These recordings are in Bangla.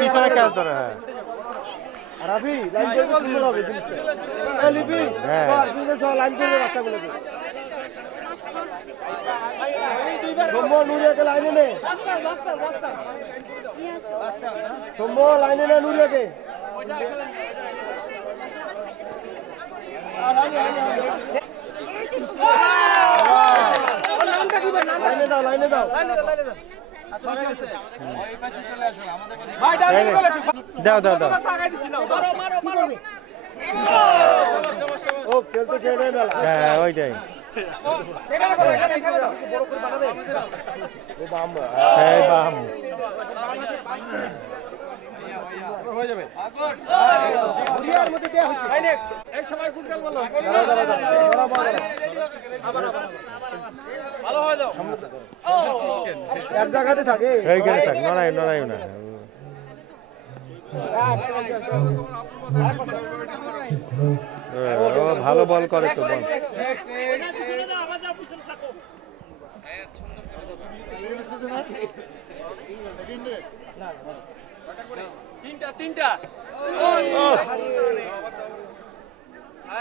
পিছনে ক্যাচ ধরে। হ্যাঁ রাফি লাইন করতে সুন্দর হবে জিনিসটা। এই লিপি সর কিন্তু সর লাইন করবে বাচ্চাগুলোকে। সম্ভ নুরিয়াকে লাইনে নে। সম্ভ লাইনে নে নুরিয়াকে। লাইনে দাও লাইনে দাও। দাও দাও দাও। ও খেলতে ছেড়ে না। হ্যাঁ ওইটাই। ও বাম এই বাম। হয়ে যাবে। ঘুরিয়ার মধ্যে দেয়া হচ্ছে। এই সময় ফুটবল বলো। ভালো হয় দাও। এক জায়গাতে থাকে। এইখানে থাক, নড়াই নড়াই না। ও ভালো বল করে তো বল। তিনটা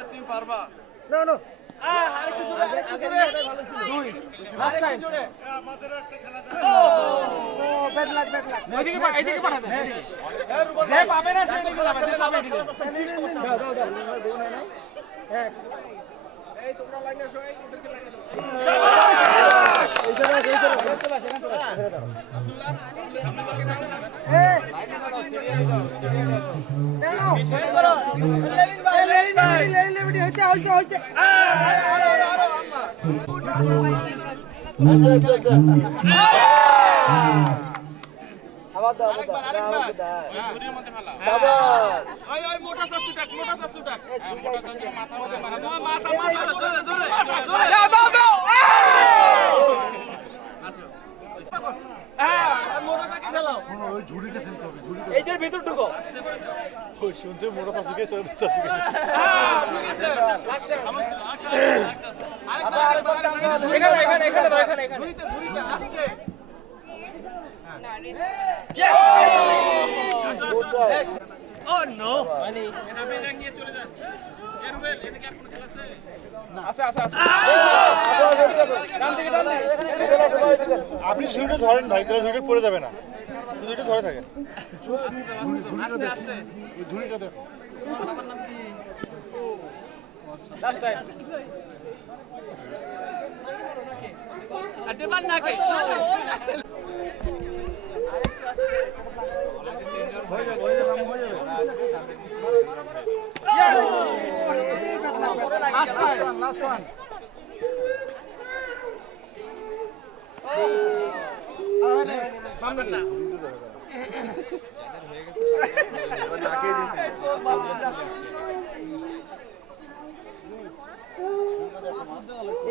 তুমি পারবা না না এইটার ভিতর ঢুকো। শুনছে মোটা শাশুকে আপনি ঝুড়িটা ধরেন ভাই, তাহলে ঝুড়িটা পড়ে যাবে না। ঝুড়িটা ধরে থাকেন। ঝুড়িটা দেখো।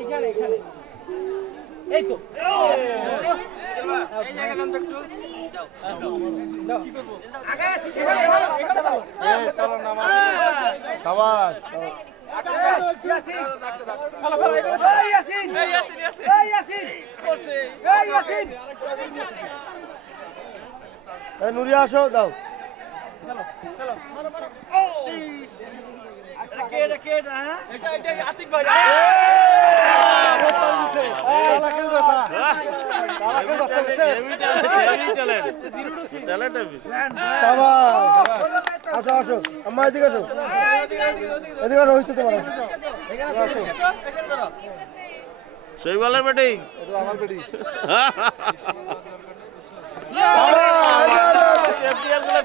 এখানে এখানে এই তো নুরিয়া আসো দাও। আসো আসো আম্মা এদিকে আসো, এদিকে আসো, হইতে তোমার শৈবালের ব্যাটিং। আমার বেটি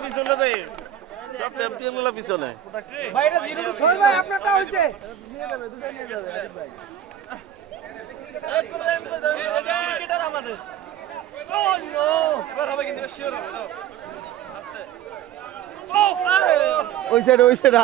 পিছনে রে, সব চ্যাম্পিয়ন গুলো পিছনে। আপনারটা হয়েছে ওই সাইড ওই সাইড